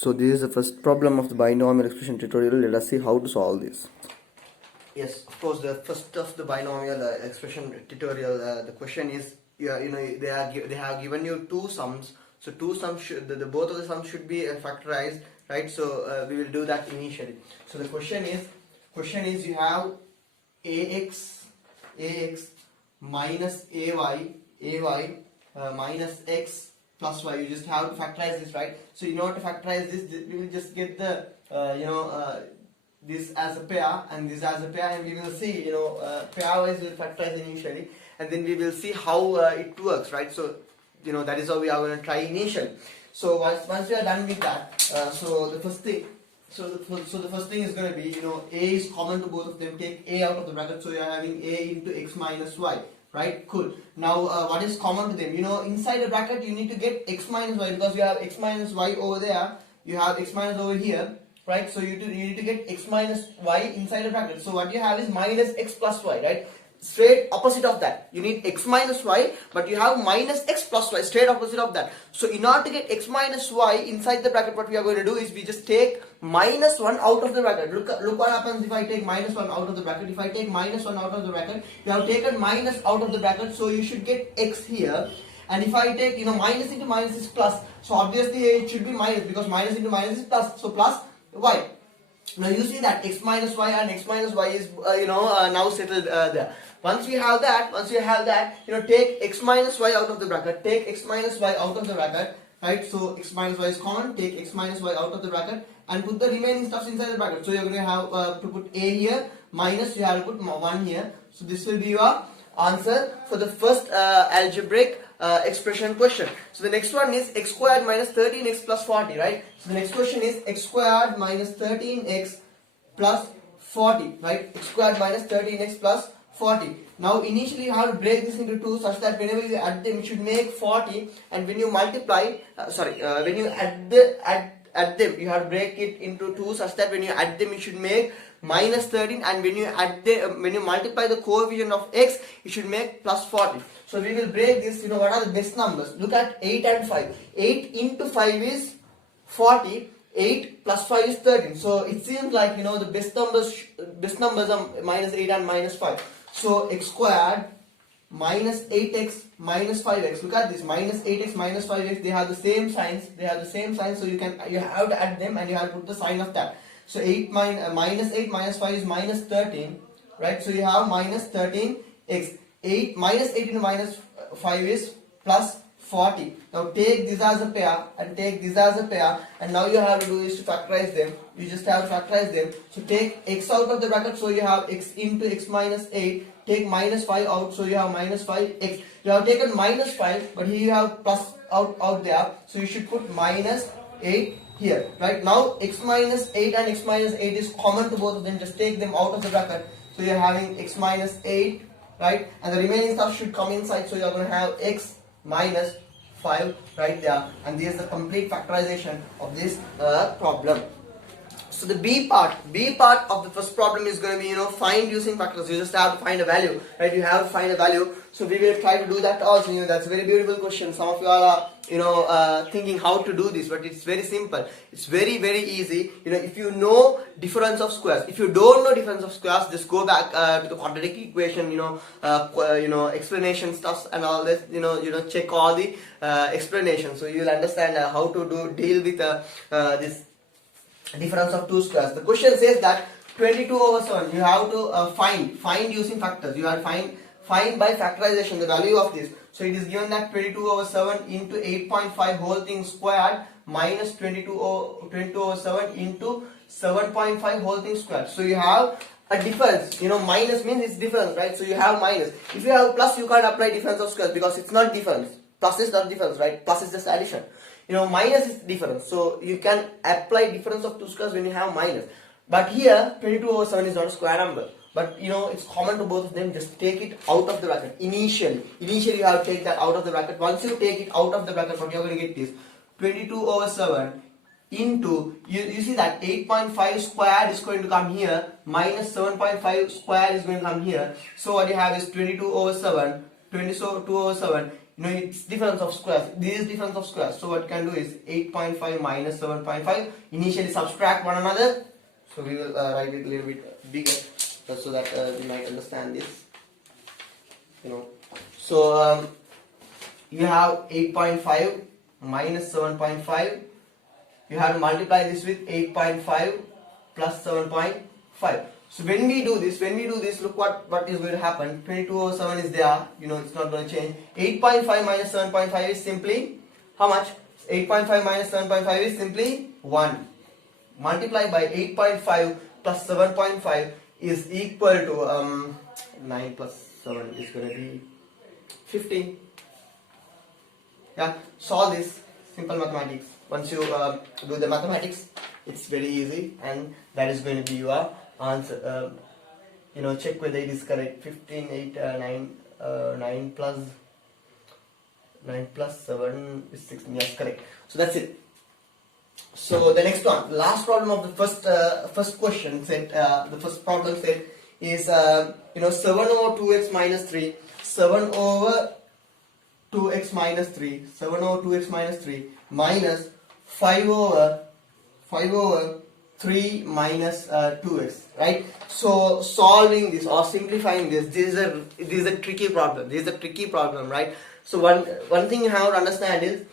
So this is the first problem of the binomial expression tutorial. Let us see how to solve this. Yes, of course, the first of the binomial expression tutorial. The question is, they have given you two sums. So two sums should both of the sums should be factorized, right? So we will do that initially. So the question is you have ax minus ay minus x plus y. You just have to factorize this, right? So in order to factorize this, we will just get the this as a pair and this as a pair, and we will see pairwise we'll factorize initially, and then we will see how it works, right? So that is how we are going to try initially. So once we are done with that, so the first thing is going to be, a is common to both of them. Take a out of the bracket, so you are having a into x minus y. Right, cool. Now what is common to them? Inside the bracket you need to get x minus y, because you have x minus y over there, you have x minus over here, right? So you need to get x minus y inside the bracket. So what you have is minus x plus y, right? Straight opposite of that. You need x minus y, but you have minus x plus y, straight opposite of that. So in order to get x minus y inside the bracket, what we are going to do is we just take minus 1 out of the bracket. Look what happens if I take minus 1 out of the bracket. If I take minus 1 out of the bracket, you have taken minus out of the bracket, so you should get x here. And if I take, minus into minus is plus, so obviously it should be minus, because minus into minus is plus, so plus y. Now you see that x minus y and x minus y is now settled there. Once you have that, take x minus y out of the bracket. Take x minus y out of the bracket, right? So x minus y is common. Take x minus y out of the bracket and put the remaining stuffs inside the bracket. So you're going to have to put a here, minus you have to put 1 here. So this will be your answer for the first algebraic expression question. So the next one is x squared minus 13x plus 40, right? So the next question is x squared minus 13x plus 40, right? X squared minus 13x plus 40. Now initially you have to break this into 2 such that whenever you add them it should make 40, and when you multiply, when you add them you have to break it into 2 such that when you add them it should make minus 13, and when you multiply the coefficient of x it should make plus 40. So we will break this. What are the best numbers? Look at 8 and 5. 8 into 5 is 40. 8 plus 5 is 13. So it seems like the best numbers are minus 8 and minus 5. So x squared minus 8x minus 5x. Look at this, minus 8x minus 5x. They have the same signs. So you have to add them and you have to put the sign of that. So minus 8 minus 5 is minus 13, right? So you have minus 13x. Minus 8 into minus 5 is plus 40. Now take this as a pair and take this as a pair, and now you have to do is to factorize them. You just have to factorize them. So take x out of the bracket, so you have x into x minus 8. Take minus 5 out, so you have minus 5x. You have taken minus 5, but here you have plus out there, so you should put minus 8 here, right? Now x minus 8 and x minus 8 is common to both of them. Just take them out of the bracket, so you're having x minus 8, right? And the remaining stuff should come inside, so you're going to have x minus 5 right there, and this is the complete factorization of this problem. So the B part of the first problem is going to be find using factors. You just have to find a value, right? You have to find a value. So we will try to do that also. That's a very beautiful question. Some of you all are thinking how to do this, but it's very simple. It's very, very easy. If you know difference of squares. If you don't know difference of squares, just go back to the quadratic equation. Explanation stuffs and all this. Check all the explanations, so you will understand how to deal with this difference of two squares. The question says that 22 over 7. You have to find using factors. You have to find by factorization the value of this. So it is given that 22 over 7 into 8.5 whole thing squared minus 22 over 7 into 7.5 whole thing squared. So you have a difference. Minus means it's difference, right? So you have minus. If you have plus, you can't apply difference of squares because it's not difference. Plus is not difference, right? Plus is just addition. Minus is difference, so you can apply difference of two squares when you have minus. But here 22 over 7 is not a square number, but it's common to both of them. Just take it out of the bracket initially you have to take that out of the bracket. Once you take it out of the bracket, what you are going to get is 22 over 7 into, you see that 8.5 squared is going to come here, minus 7.5 squared is going to come here. So what you have is 22 over 7 you know, it's difference of squares. This is difference of squares. So what you can do is 8.5 minus 7.5. Initially subtract one another. So we will write it a little bit bigger so that we might understand this. You know, so you have 8.5 minus 7.5. You have to multiply this with 8.5 plus 7.5. So when we do this, look what is going to happen. 22 over 7 is there, you know, it's not going to change. 8.5 minus 7.5 is simply how much? 8.5 minus 7.5 is simply 1. Multiply by 8.5 plus 7.5 is equal to 9 plus 7 is going to be 15. Yeah, solve this. Simple mathematics. Once you do the mathematics, it's very easy, and that is going to be your answer. You know, check whether it is correct. 15, 8, 9 plus 7 is 16. Yes, correct. So that's it. So the next one, last problem of the first question said, the first problem said is you know, 7 over 2x minus 3, 7 over 2x minus 3, 7 over 2x minus 3 minus 5 over 3 minus 2x, right? So solving this or simplifying this, this is a tricky problem. This is a tricky problem, right? So one thing you have to understand is,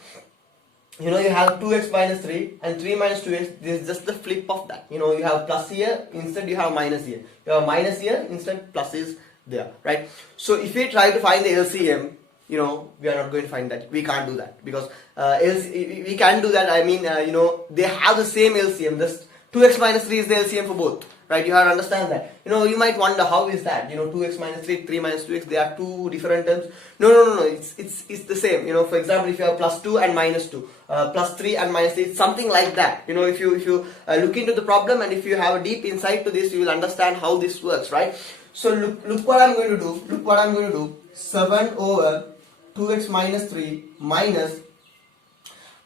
you know, you have 2x minus 3 and 3 minus 2x. This is just the flip of that. You know, you have plus here, instead you have minus here. You have minus here, instead plus is there, right? So if we try to find the LCM, you know, we are not going to find that. We can't do that because we can't do that. I mean, you know, they have the same LCM. This 2x minus 3 is the LCM for both, right? You have to understand that. You know, you might wonder how is that? You know, 2x minus 3, 3 minus 2x, they are two different terms. No. It's the same. You know, for example, if you have plus 2 and minus 2, plus 3 and minus 3, it's something like that. You know, if you look into the problem and if you have a deep insight to this, you will understand how this works, right? So look what I'm going to do. Look what I'm going to do. 7 over 2x minus 3 minus,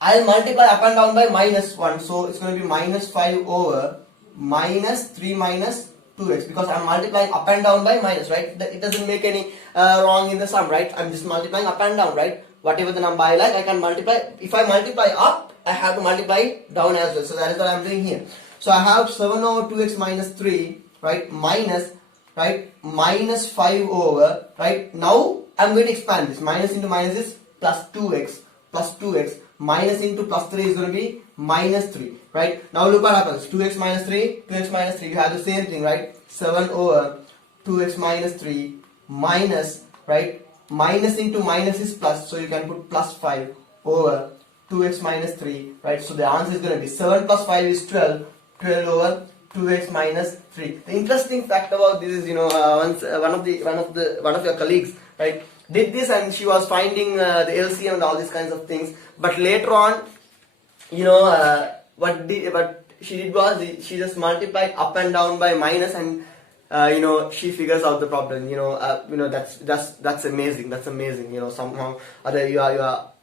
I'll multiply up and down by minus 1, so it's going to be minus 5 over minus 3 minus 2x, because I'm multiplying up and down by minus, right? It doesn't make any wrong in the sum, right? I'm just multiplying up and down, right? Whatever the number I like, I can multiply. If I multiply up, I have to multiply down as well. So that is what I'm doing here. So I have 7 over 2x minus 3, right? Minus, right? Minus 5 over, right? Now I'm going to expand this. Minus into minus is plus 2x, plus 2x. Minus into plus 3 is going to be minus 3, right? Now look what happens. 2x minus 3, 2x minus 3. You have the same thing, right? 7 over 2x minus 3 minus, right? Minus into minus is plus, so you can put plus 5 over 2x minus 3, right? So the answer is going to be 7 plus 5 is 12, 12 over 2x minus 3. The interesting fact about this is, you know, once one of your colleagues, right, did this, and she was finding the LCM and all these kinds of things. But later on, you know, what she did was she just multiplied up and down by minus, and you know, she figures out the problem. You know, that's amazing. That's amazing. You know, somehow either you are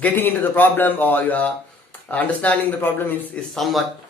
getting into the problem, or you are understanding the problem is somewhat.